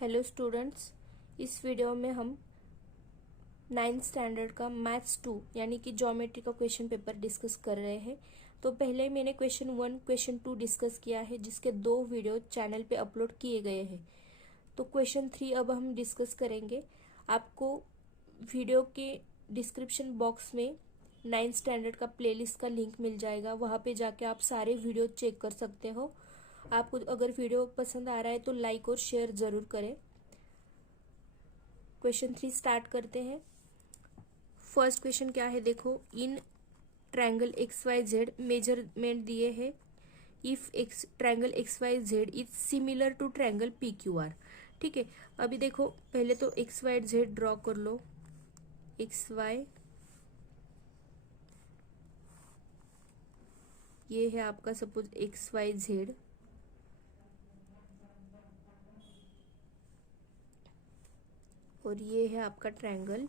Hello students, इस video में हम 9th स्टैंडर्ड का मैथ्स 2 यानी कि ज्योमेट्री का क्वेश्चन पेपर डिस्कस कर रहे हैं। तो पहले मैंने क्वेश्चन 1 क्वेश्चन 2 डिस्कस किया है, जिसके 2 वीडियो चैनल पे अपलोड किए गए हैं। तो क्वेश्चन 3 अब हम डिस्कस करेंगे। आपको वीडियो के डिस्क्रिप्शन बॉक्स में 9th स्टैंडर्ड का प्लेलिस्ट का लिंक मिल जाएगा, वहाँ पे जाके आप सारे वीडियो चेक कर सकते हो। आपको अगर वीडियो पसंद आ रहा है तो लाइक और शेयर जरूर करें। क्वेश्चन 3 स्टार्ट करते हैं। फर्स्ट क्वेश्चन क्या है, देखो। In triangle X Y Z measurement दिए है। If X triangle X Y Z is similar to triangle P Q R. ठीक है, अभी देखो पहले तो एक्स वाई जेड ड्रॉ कर लो। एक्स वाई, ये है आपका सपोज एक्स वाई जेड, और ये है आपका ट्रायंगल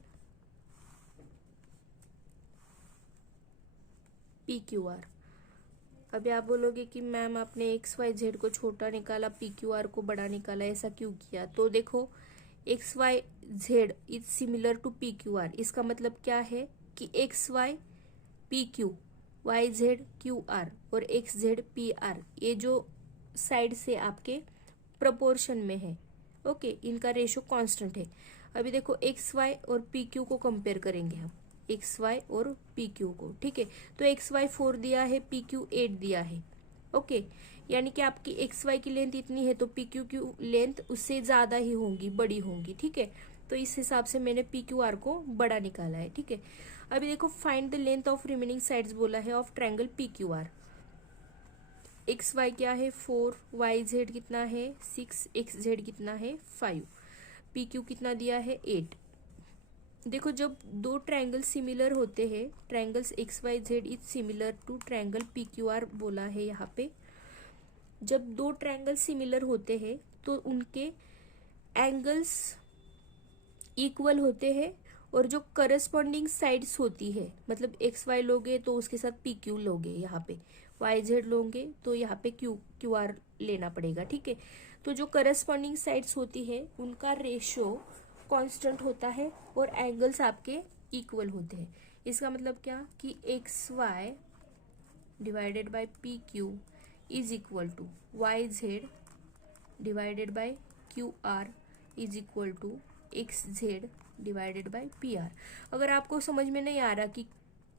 पी क्यू आर। अभी आप बोलोगे कि मैम आपने एक्स वाई जेड को छोटा निकाला, पी क्यू आर को बड़ा निकाला, ऐसा क्यों किया? तो देखो, X Y Z is similar to P Q R. इसका मतलब क्या है कि X Y P Q, Y Z Q R और एक्स जेड पी आर, ये जो साइड से आपके प्रपोर्शन में है, ओके, इनका रेशो कांस्टेंट है। अभी देखो एक्स वाई और पी क्यू को कंपेयर करेंगे हम, एक्स वाई और पी क्यू को। ठीक है, तो एक्स वाई 4 दिया है, पी क्यू 8 दिया है, ओके। यानी कि आपकी एक्स वाई की लेंथ इतनी है तो पी क्यू की लेंथ उससे ज्यादा ही होंगी, बड़ी होंगी। ठीक है, तो इस हिसाब से मैंने पी क्यू आर को बड़ा निकाला है। ठीक है, अभी देखो find the length of remaining sides बोला है of triangle P Q R. X Y क्या है 4, वाई जेड कितना है 6, एक्स जेड कितना है 5, पी क्यू कितना दिया है 8। देखो, जब दो ट्रायंगल सिमिलर होते हैं, triangles X Y Z is similar to triangle P Q R बोला है यहाँ पे। जब दो ट्रायंगल सिमिलर होते हैं तो उनके एंगल्स इक्वल होते हैं, और जो करस्पॉन्डिंग साइड्स होती है, मतलब एक्स वाई लोगे तो उसके साथ पी क्यू लोगे, यहाँ पे वाई जेड लोगे तो यहाँ पे क्यू क्यू आर लेना पड़ेगा। ठीक है, तो जो करस्पॉन्डिंग साइड्स होती है उनका रेशो कांस्टेंट होता है और एंगल्स आपके इक्वल होते हैं। इसका मतलब क्या कि X Y divided by P Q is equal to Y Z divided by Q R is equal to X Z divided by P R. अगर आपको समझ में नहीं आ रहा कि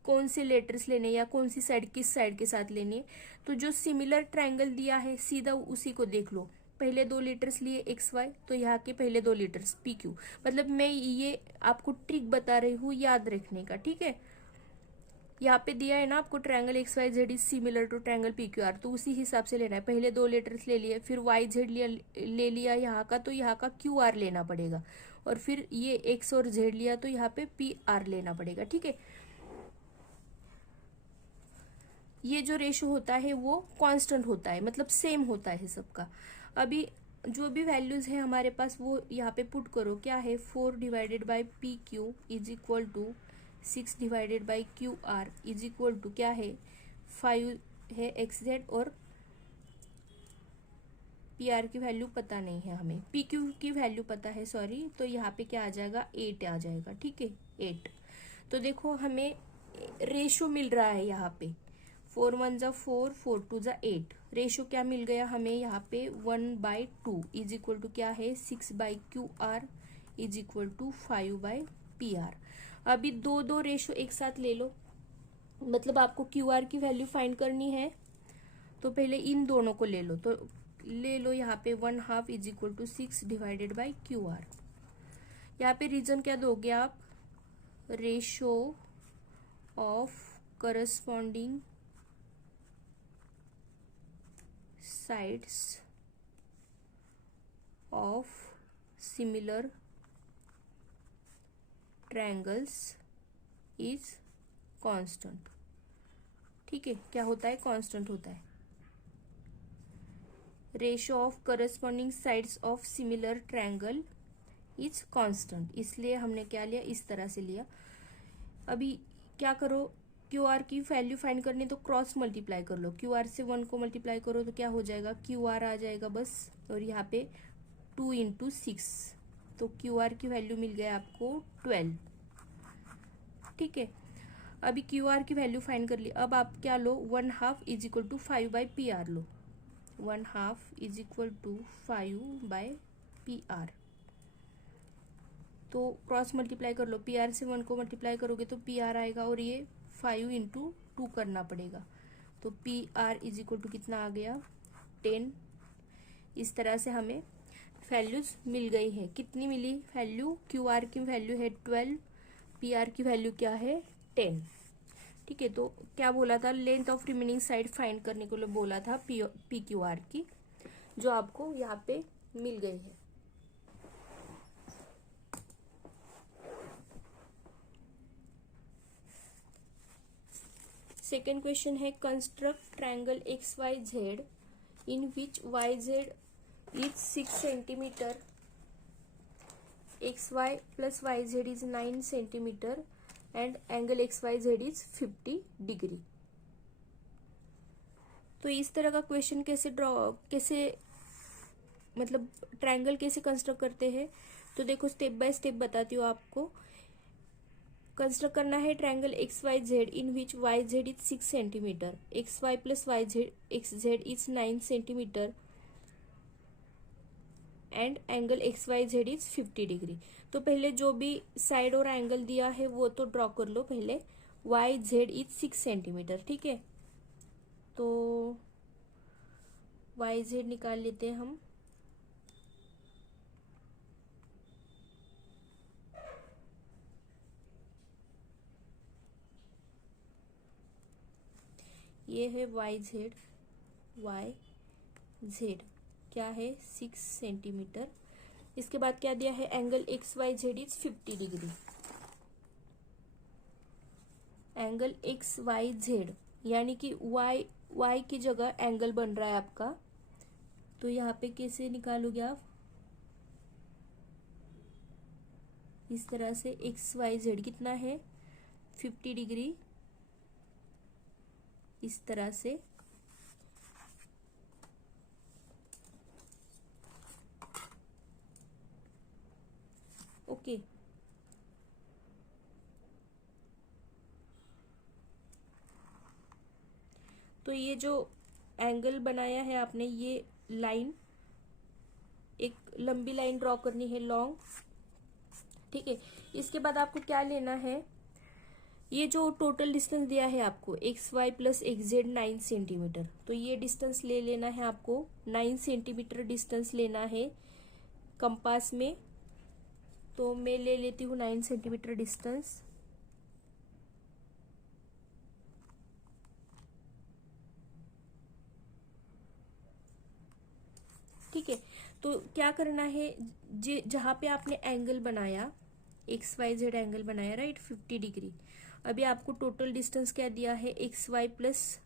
कौन से लेटर्स लेने या कौन सी साइड किस साइड के साथ लेनी है, तो जो सिमिलर ट्रायंगल दिया है सीधा उसी को देख लो। पहले 2 लीटर्स लिए एक्स वाई, तो यहाँ के पहले 2 लीटर्स पी क्यू। मतलब मैं ये आपको ट्रिक बता रही हूँ याद रखने का। ठीक है, यहाँ पे दिया है ना आपको triangle X Y Z is similar to triangle P Q R, तो उसी हिसाब से लेना है। पहले 2 लेटर्स ले लिए, फिर वाई जेड ले लिया यहाँ का, तो यहाँ का क्यू आर लेना पड़ेगा, और फिर ये एक्स और जेड लिया तो यहाँ पे पी आर लेना पड़ेगा। ठीक है, ये जो रेशो होता है वो कांस्टेंट होता है, मतलब सेम होता है सबका। अभी जो भी वैल्यूज है हमारे पास वो यहाँ पे पुट करो। क्या है, 4 divided by P Q is equal to 6 divided by Q R is equal to क्या है 5 है एक्स जेड, और पी आर की वैल्यू पता नहीं है हमें, पी क्यू की वैल्यू पता है, सॉरी। तो यहाँ पे क्या आ जाएगा 8 आ जाएगा। ठीक है, 8। तो देखो हमें रेशो मिल रहा है यहाँ पे 4 1 जा 4, 4 2 जा 8। रेशो क्या मिल गया हमें यहाँ पे 1/2 इज इक्वल टू क्या है 6/QR is equal to 5/PR। अभी दो रेशो एक साथ ले लो, मतलब आपको QR की वैल्यू फाइंड करनी है, तो पहले इन दोनों को ले लो। तो ले लो यहाँ पे 1/2 is equal to 6 divided by QR। यहाँ पे रीजन क्या दोगे आप, ratio of corresponding sides of similar triangles is constant। ठीक है, क्या होता है, कांस्टेंट होता है। Ratio of corresponding sides of similar triangle is constant, इसलिए हमने क्या लिया, इस तरह से लिया। अभी क्या करो, क्यू आर की वैल्यू फाइंड करनी तो क्रॉस मल्टीप्लाई कर लो। क्यू आर से 1 को मल्टीप्लाई करो तो क्या हो जाएगा, क्यू आर आ जाएगा बस, और यहाँ पे 2 × 6, तो क्यू आर की वैल्यू मिल गया आपको 12। ठीक है, अभी क्यू आर की वैल्यू फाइंड कर ली। अब आप क्या लो, 1/2 = 5/PR लो। 1/2 = 5/PR, तो क्रॉस मल्टीप्लाई कर लो। PR से 1 को मल्टीप्लाई करोगे तो PR आएगा, और ये 5 × 2 करना पड़ेगा, तो PR = कितना आ गया, 10। इस तरह से हमें वैल्यूज मिल गई है। कितनी मिली वैल्यू, QR की वैल्यू है 12, PR की वैल्यू क्या है, 10। ठीक है, तो क्या बोला था, length of remaining side find करने को बोला था PQR की, जो आपको यहाँ पे मिल गई है। सेकेंड क्वेश्चन है, construct triangle XYZ in which YZ is 6 centimeter, XY plus YZ is 9 centimeter and angle XYZ is 50 degree. तो इस तरह का क्वेश्चन कैसे मतलब ट्रायंगल कैसे कंस्ट्रक्ट करते हैं, तो देखो स्टेप बाय स्टेप बताती हूँ आपको। कंस्ट्रक्ट करना है triangle XYZ in which YZ is 6 centimetre, XY plus YZ is 9 centimetre and angle XYZ is 50 degree. तो पहले जो भी साइड और एंगल दिया है वो तो ड्रॉ कर लो पहले। YZ इज 6 सेंटीमीटर, ठीक है, तो YZ निकाल लेते हैं हम। ये है YZ क्या है, 6 सेंटीमीटर। इसके बाद क्या दिया है, angle XYZ is 50 degree. Angle XYZ यानी कि Y की जगह एंगल बन रहा है आपका, तो यहाँ पे कैसे निकालोगे आप, इस तरह से XYZ कितना है, 50 डिग्री, इस तरह से। ओके, तो ये जो एंगल बनाया है आपने, ये लाइन, एक लंबी लाइन ड्रॉ करनी है, लॉन्ग। ठीक है, इसके बाद आपको क्या लेना है, ये जो टोटल डिस्टेंस दिया है आपको XY प्लस XZ 9 सेंटीमीटर, तो ये डिस्टेंस ले लेना है आपको, 9 सेंटीमीटर डिस्टेंस लेना है कंपास में। तो मैं ले लेती हूँ 9 सेंटीमीटर डिस्टेंस। ठीक है, तो क्या करना है, जहाँ पे आपने एंगल बनाया, XYZ एंगल बनाया, राइट, 50 डिग्री। अभी आपको टोटल डिस्टेंस क्या दिया है, XY प्लस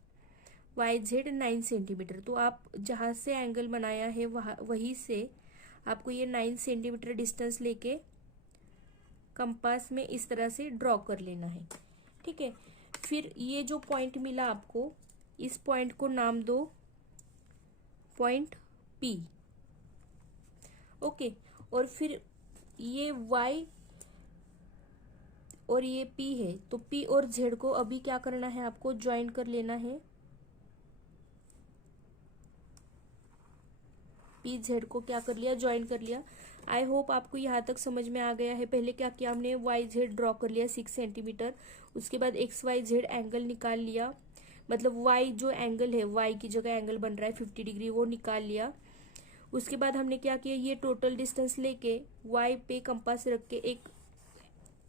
YZ 9 सेंटीमीटर। तो आप जहाँ से एंगल बनाया है वहीं से आपको ये 9 सेंटीमीटर डिस्टेंस लेके कंपास में इस तरह से ड्रॉ कर लेना है। ठीक है, फिर ये जो पॉइंट मिला आपको, इस पॉइंट को नाम दो पॉइंट P। ओके, और फिर ये Y और ये P है, तो P और Z को अभी क्या करना है, आपको ज्वाइन कर लेना है। P Z को क्या कर लिया, ज्वाइन कर लिया। आई होप आपको यहाँ तक समझ में आ गया है। पहले क्या किया हमने, YZ ड्रॉ कर लिया 6 सेंटीमीटर, उसके बाद XYZ एंगल निकाल लिया, मतलब Y जो एंगल है, Y की जगह एंगल बन रहा है 50 डिग्री, वो निकाल लिया। उसके बाद हमने क्या किया, ये टोटल डिस्टेंस लेके Y पे कंपास रख के एक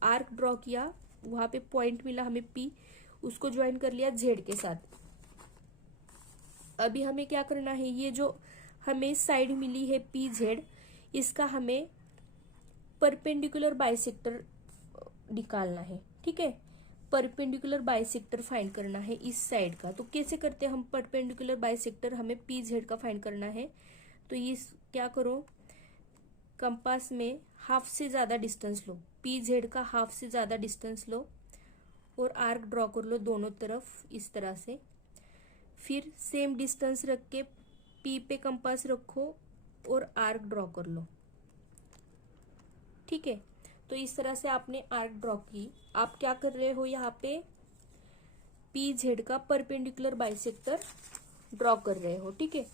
आर्क ड्रॉ किया, वहां पे पॉइंट मिला हमें P, उसको ज्वाइन कर लिया Z के साथ। अभी हमें क्या करना है, ये जो हमें साइड मिली है PZ, इसका हमें परपेंडिकुलर बाइसेक्टर निकालना है। ठीक है, परपेंडिकुलर बाइसेक्टर फाइंड करना है इस साइड का। तो कैसे करते हैं हम परपेंडिकुलर बाइसेक्टर, हमें PZ का फाइंड करना है। तो ये क्या करो, कंपास में हाफ से ज्यादा डिस्टेंस लो, PZ का हाफ से ज्यादा डिस्टेंस लो और आर्क ड्रॉ कर लो दोनों तरफ इस तरह से। फिर सेम डिस्टेंस रख के P पे कंपास रखो और आर्क ड्रॉ कर लो। ठीक है, तो इस तरह से आपने आर्क ड्रॉ की। आप क्या कर रहे हो, यहाँ पे पी जेड का परपेंडिकुलर बाइसेक्टर ड्रॉ कर रहे हो। ठीक है,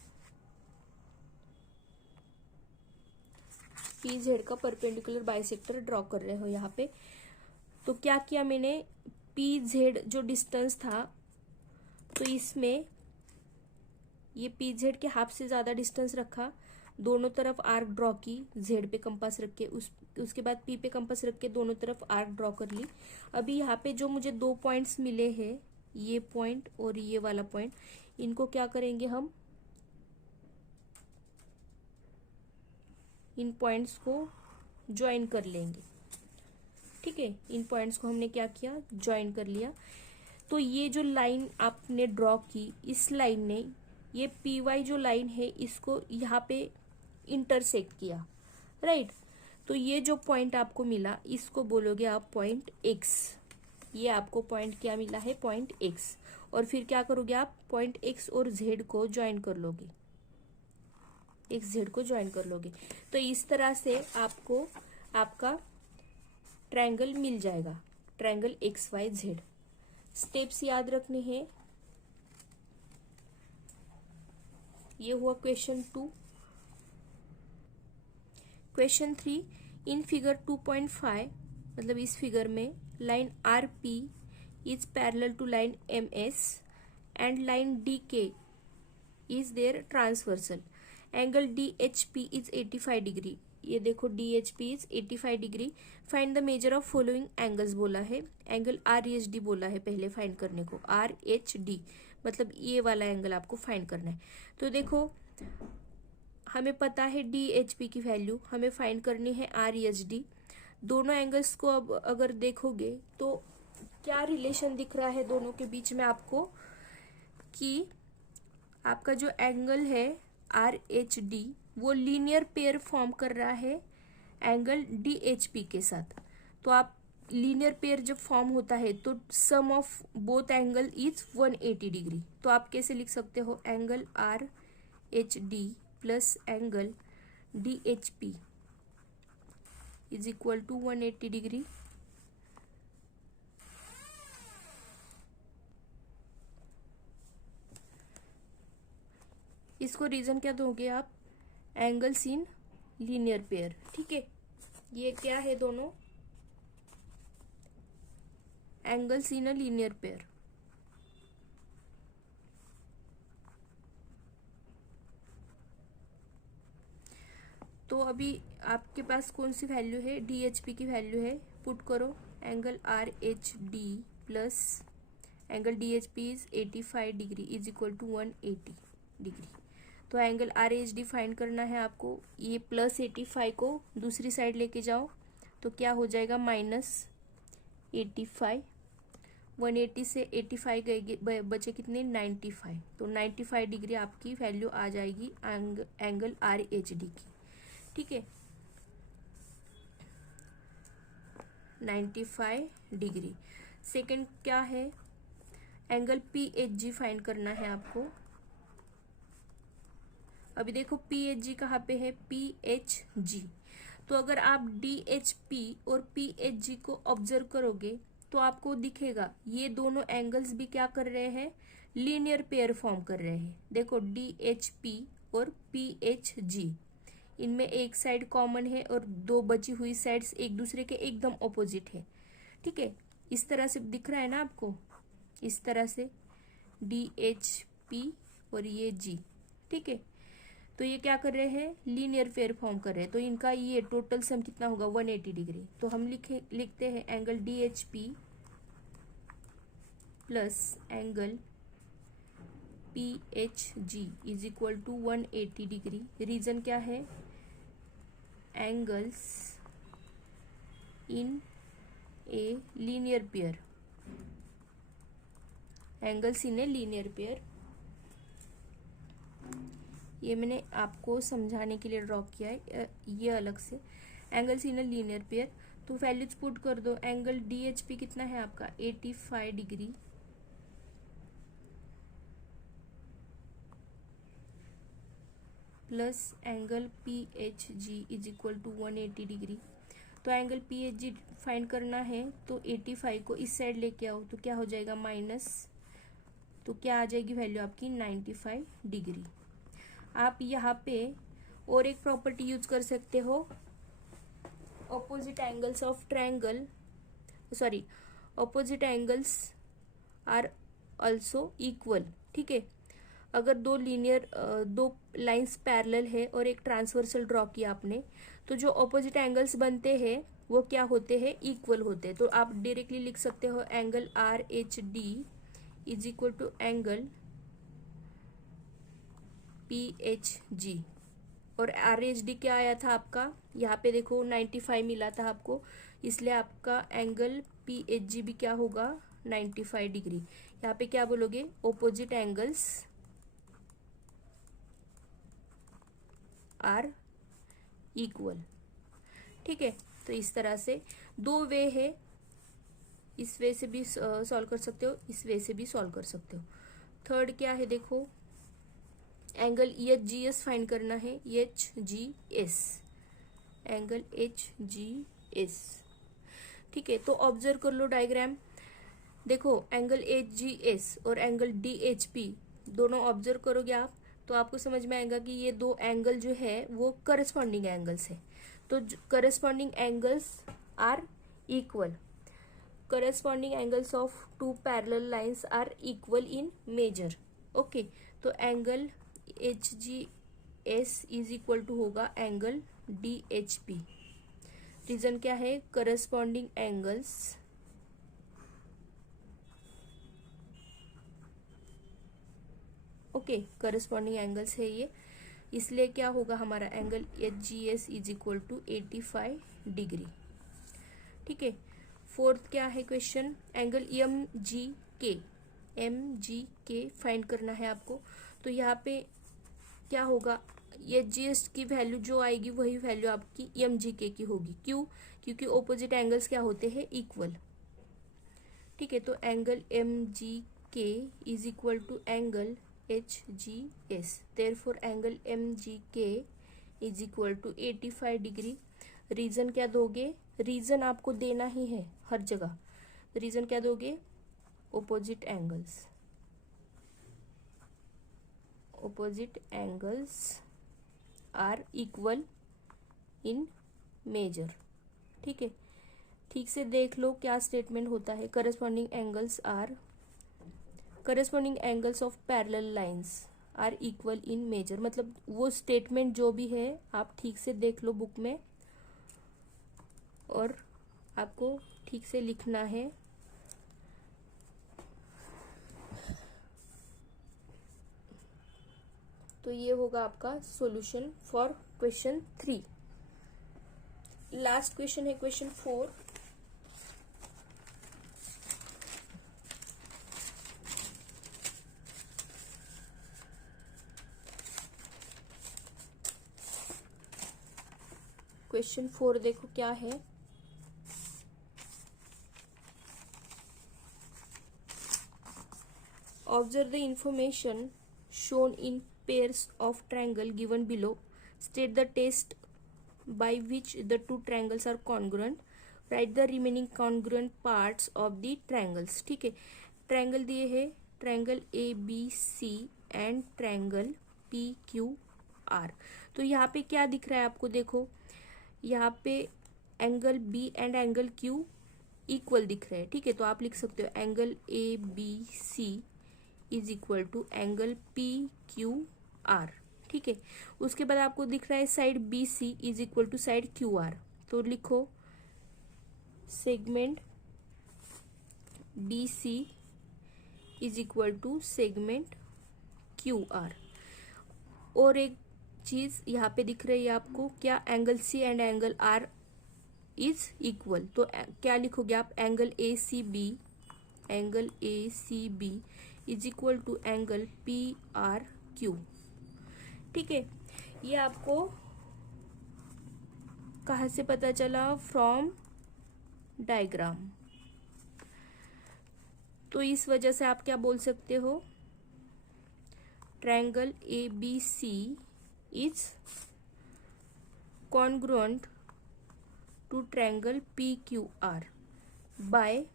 पी जेड का परपेंडिकुलर बाइसेक्टर ड्रॉ कर रहे हो यहाँ पे। तो क्या किया मैंने, पी जेड जो डिस्टेंस था, तो इसमें ये पी जेड के हाफ से ज्यादा डिस्टेंस रखा, दोनों तरफ आर्क ड्रॉ की, जेड पे कंपास रख के, उसके बाद पी पे कंपास रख के दोनों तरफ आर्क ड्रॉ कर ली। अभी यहाँ पे जो मुझे 2 पॉइंट्स मिले हैं, ये पॉइंट और ये वाला पॉइंट, इनको क्या करेंगे हम, इन पॉइंट्स को ज्वाइन कर लेंगे। ठीक है, इन पॉइंट्स को हमने क्या किया, ज्वाइन कर लिया। तो ये जो लाइन आपने ड्रॉ की, इस लाइन ने ये पी वाई जो लाइन है इसको यहाँ पे इंटरसेक्ट किया, राइट। तो ये जो पॉइंट आपको मिला इसको बोलोगे आप पॉइंट एक्स। ये आपको पॉइंट क्या मिला है, पॉइंट एक्स। और फिर क्या करोगे आप, पॉइंट एक्स और जेड को ज्वाइन कर लोगे, एक्स जेड को ज्वाइन कर लोगे। तो इस तरह से आपको आपका ट्रायंगल मिल जाएगा, triangle X Y Z. Steps याद रखने हैं। ये हुआ क्वेश्चन 2। क्वेश्चन 3, इन फिगर 2.5, मतलब इस फिगर में line R P is parallel to line M S and line D K is their transversal, angle D H P is 85 degree. ये देखो D H P is 85 degree. Find the measure of following angles बोला है। Angle R H D बोला है पहले find करने को, are H D मतलब ये वाला एंगल आपको फाइंड करना है। तो देखो हमें पता है डी एच पी की वैल्यू, हमें फाइंड करनी है आर एच डी। दोनों एंगल्स को अब अगर देखोगे तो क्या रिलेशन दिख रहा है दोनों के बीच में आपको, कि आपका जो एंगल है आर एच डी वो लीनियर पेयर फॉर्म कर रहा है एंगल डी एच पी के साथ। तो आप लीनियर पेयर जब फॉर्म होता है तो sum of both angle is 180 degree. तो आप कैसे लिख सकते हो, angle R H D plus angle D H P is equal to 180 degree. इसको रीजन क्या दोगे आप, एंगल्स इन लीनियर पेयर। ठीक है, ये क्या है दोनों, angles in a linear pair. तो अभी आपके पास कौन सी वैल्यू है, डी एच पी की वैल्यू है, पुट करो angle R H D plus angle D H P is 85 degree is equal to 180 degree. तो angle R H D find करना है आपको। ये प्लस 85 को दूसरी साइड लेके जाओ तो क्या हो जाएगा, माइनस 85। 180 से 85 गए, बचे कितने, 95। तो 95 डिग्री आपकी वैल्यू आ जाएगी एंगल आर एच डी की। ठीक है, 95 डिग्री। सेकंड क्या है, angle P H G find करना है आपको। अभी देखो पी एच जी कहाँ पे है, पी एच जी। तो अगर आप डी एच पी और पी एच जी को ऑब्जर्व करोगे तो आपको दिखेगा ये दोनों एंगल्स भी क्या कर रहे हैं, लीनियर पेयर फॉर्म कर रहे हैं। देखो डी एच पी और पी एच जी, इनमें एक साइड कॉमन है और दो बची हुई साइड्स एक दूसरे के एकदम ऑपोजिट है। ठीक है, इस तरह से दिख रहा है ना आपको, इस तरह से डी एच पी और ये जी। ठीक है, तो ये क्या कर रहे हैं, लीनियर पेयर फॉर्म कर रहे हैं। तो इनका ये टोटल सम कितना होगा, 180 डिग्री। तो हम लिखते हैं angle D H P plus angle P H G is equal to 180 degree. Reason क्या है, angles in a linear pair, angles in a linear pair. ये मैंने आपको समझाने के लिए ड्रॉ किया है, ये अलग से angles in a linear pair. तो वैल्यूज पुट कर दो, एंगल डी एच पी कितना है आपका, 85 degree plus angle P H G is equal to 180 degree. तो angle P H G find करना है तो 85 को इस साइड लेके आओ तो क्या हो जाएगा माइनस, तो क्या आ जाएगी वैल्यू आपकी 95 डिग्री। आप यहाँ पे और एक प्रॉपर्टी यूज कर सकते हो, opposite angles of triangle, sorry opposite angles are also equal. ठीक है, अगर दो लाइंस पैरेलल है और एक ट्रांसवर्सल ड्रॉ किया आपने, तो जो ऑपोजिट एंगल्स बनते हैं वो क्या होते हैं, इक्वल होते हैं। तो आप डायरेक्टली लिख सकते हो angle R H D is equal to angle P H G. और आर एच डी क्या आया था आपका, यहाँ पे देखो 95 मिला था आपको, इसलिए आपका एंगल पी एच जी भी क्या होगा 95 डिग्री। यहाँ पे क्या बोलोगे, ऑपोजिट एंगल्स आर इक्वल। ठीक है, तो इस तरह से दो वे है, इस वे से भी सॉल्व कर सकते हो, इस वे से भी सॉल्व कर सकते हो। थर्ड क्या है, देखो angle H G S find करना है, H G S, angle H G S. ठीक है, तो ऑब्जर्व कर लो डायग्राम। देखो एंगल एच जी एस और एंगल डी एच पी दोनों ऑब्जर्व करोगे आप तो आपको समझ में आएगा कि ये दो एंगल जो है वो करस्पॉन्डिंग एंगल्स है। तो corresponding angles are equal, corresponding angles of two parallel lines are equal in measure. Okay, तो angle H G S is equal to होगा angle D H P. Reason क्या है, corresponding angles okay, corresponding angles है ये, इसलिए क्या होगा हमारा angle H G S is equal to 85 degree. ठीक है, फोर्थ क्या है क्वेश्चन, एंगल एम जी के फाइंड करना है आपको। तो यहाँ पे क्या होगा, एच जी एस की वैल्यू जो आएगी वही वैल्यू आपकी एम जी के की होगी। क्यों, क्योंकि ऑपोजिट एंगल्स क्या होते हैं, इक्वल। ठीक है, तो angle M G K is equal to angle H G S, therefore angle M G K is equal to 85 degree. Reason क्या दोगे, रीजन आपको देना ही है हर जगह। रीजन क्या दोगे, opposite angles, opposite angles are equal in measure. ठीक है, ठीक से देख लो क्या स्टेटमेंट होता है, corresponding angles of parallel lines are equal in measure. मतलब वो स्टेटमेंट जो भी है आप ठीक से देख लो बुक में और आपको ठीक से लिखना है। तो ये होगा आपका solution for question 3। Last question है क्वेश्चन 4। क्वेश्चन 4 देखो क्या है, observe the information shown in pairs of triangle given below, state the test by which the two triangles are congruent, write the remaining congruent parts of the triangles। ठीक है, triangle दिए है, triangle A B C and triangle P Q R. तो यहाँ पे क्या दिख रहा है आपको, देखो यहाँ पे angle B and angle Q equal दिख रहे हैं। ठीक है, तो आप लिख सकते हो angle A B C is equal to angle P Q R. ठीक है, उसके बाद आपको दिख रहा है side B C is equal to side Q R. तो लिखो segment D C is equal to segment Q R. और एक चीज यहाँ पे दिख रही है आपको, क्या angle C and angle R is equal. तो क्या लिखोगे आप, angle A C B is equal to angle P R Q. ठीक है, ये आपको कहाँ से पता चला, फ्रॉम डायग्राम। तो इस वजह से आप क्या बोल सकते हो, triangle A B C is congruent to triangle PQR by,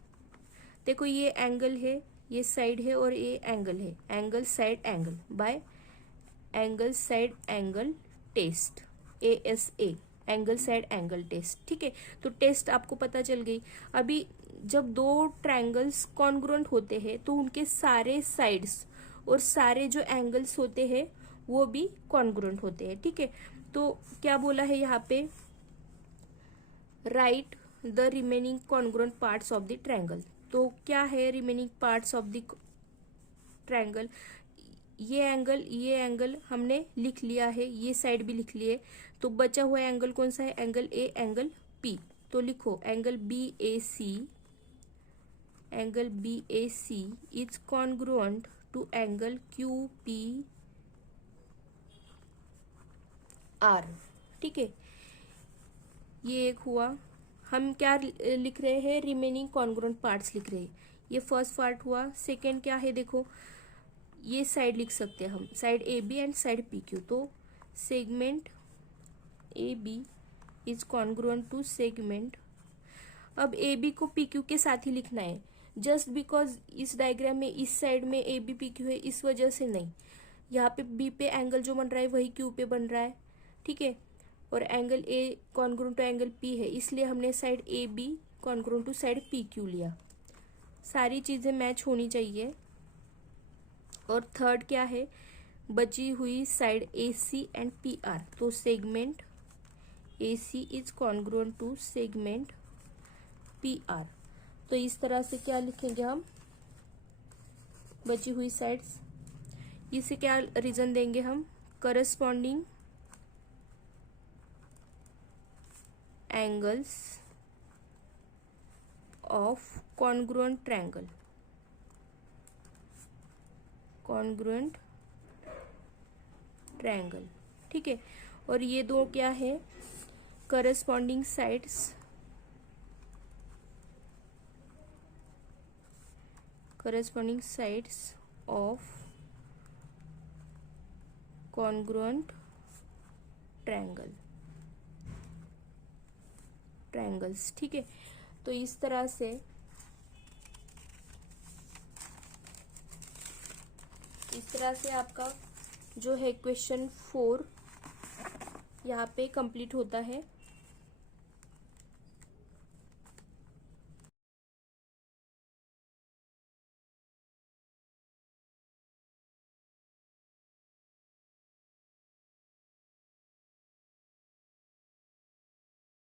देखो ये एंगल है, ये साइड है और ये एंगल है, angle side angle, by angle side angle test, ASA, angle side angle test. ठीक है, तो टेस्ट आपको पता चल गई। अभी जब दो ट्रायंगल्स कॉन्ग्रुएंट होते हैं तो उनके सारे साइड्स और सारे जो एंगल्स होते हैं वो भी कॉन्ग्रुएंट होते हैं। ठीक है, तो क्या बोला है यहाँ पे, right the remaining congruent parts of the triangle. तो क्या है remaining parts of the triangle, ये एंगल हमने लिख लिया है, ये साइड भी लिख लिए, तो बचा हुआ एंगल कौन सा है, एंगल ए, एंगल पी। तो लिखो angle BAC is congruent to angle QPR। ठीक है, ये एक हुआ। हम क्या लिख रहे हैं, रिमेनिंग कॉन्ग्रुएंट पार्ट्स लिख रहे हैं। ये फर्स्ट पार्ट हुआ। सेकेंड क्या है, देखो ये साइड लिख सकते हैं हम, side AB and side PQ। तो segment AB is congruent to segment, अब AB को PQ के साथ ही लिखना है, जस्ट बिकॉज इस डायग्राम में इस साइड में AB PQ है इस वजह से नहीं, यहाँ पे B पे एंगल जो बन रहा है वही Q पे बन रहा है। ठीक है, और angle A congruent to angle P है, इसलिए हमने side AB congruent to side PQ लिया। सारी चीजें मैच होनी चाहिए। और थर्ड क्या है, बची हुई साइड AC एंड PR, तो segment AC is congruent to segment PR। तो इस तरह से क्या लिखेंगे हम, बची हुई साइड्स, इसे क्या रीजन देंगे हम, corresponding angles of congruent triangle, congruent triangle. ठीक है, और ये दो क्या है, corresponding sides, corresponding sides of congruent triangles। ठीक है, तो इस तरह से आपका जो है क्वेश्चन 4 यहाँ पे कंप्लीट होता है।